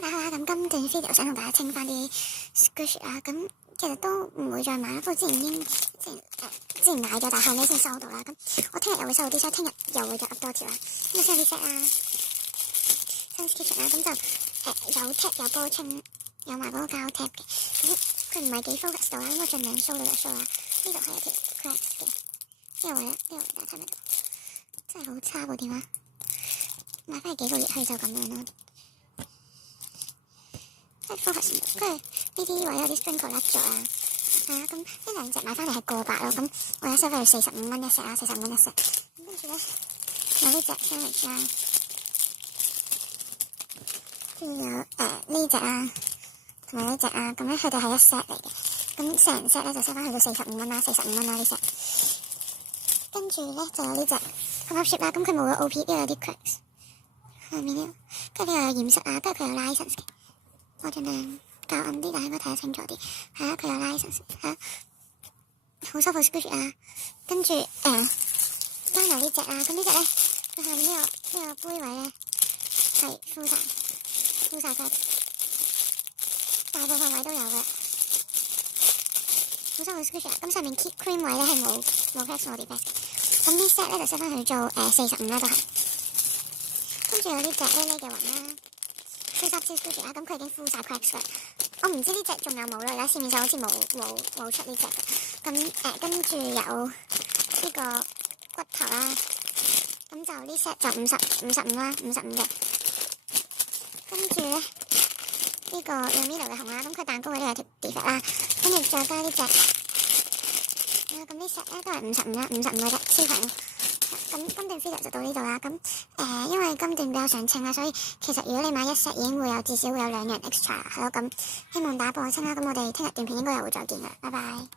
大家好啦，咁今段 video 想同大家清翻啲 Squishy 啦，咁其實都唔會再買啦，不過之前之前買咗，但後尾先收到啦。咁我聽日又會收到啲，所以聽日又會再 up 多條啦。咁先有啲 set 啦 ，Sun's Kitchen 啦，咁就有 tap 有波清，有埋嗰個膠 tap 嘅。咁佢唔係幾 focus 到啦，咁我盡量 show 到就 show 啦。呢度係一條 cracks 嘅，呢個位啦，呢個位大家睇唔睇到？真係好差部電話，買翻嚟幾個月佢就咁樣啦。即係 focus 唔到，跟住呢啲位有啲 sprinkle 甩咗啊，係啊，咁呢兩隻買翻嚟係過百咯，咁我有收翻去45蚊一 set 啊，45蚊一 set，咁跟住咧有呢隻 sandwich 啦，跟住有呢隻啊，同埋呢隻啊，咁咧佢哋係一 set 嚟嘅，咁成 set 咧就收翻去到45蚊啦，45蚊啦呢 set，跟住咧就有呢隻 pop-up ship 啦，咁佢冇咗 OP，呢度有啲 cracks，下面呢，跟住呢度有染色啊，跟住佢有 license 嘅。我盡量較暗啲，但係應該睇得清楚啲。係啊，佢有 license， 係啊，好舒服 Squishy 啊。跟住加埋呢隻啊，咁呢隻咧，佢下面呢個杯位咧係敷晒嘅，大部分位都有嘅。好舒服 Squishy 啊。咁上面 keep cream 位咧係冇 flex 我哋 flex。咁呢 set 咧就收翻去做45啦，都係。跟住有呢隻 LA 嘅雲啦。呢隻 Squishy 啦，咁佢已經敷晒 cracks 啦。我唔知呢隻仲有冇啦，而家市面上好似冇出呢隻嘅。咁跟住有呢個骨頭啦，咁就呢 set 就55啦，55嘅。跟住咧呢個 Yumilo 嘅紅啦，咁佢蛋糕嗰度有條 defect 啦，跟住再加呢隻。咁呢 set 咧都係55啦，55嗰隻超平。咁今段 video 就到呢度啦。咁因為今段比較想清啦，所以其實如果你買一 set 已經會有至少會有2樣 extra 係咯。咁希望大家幫我清啦。咁我哋聽日段片應該又會再見㗎，拜拜。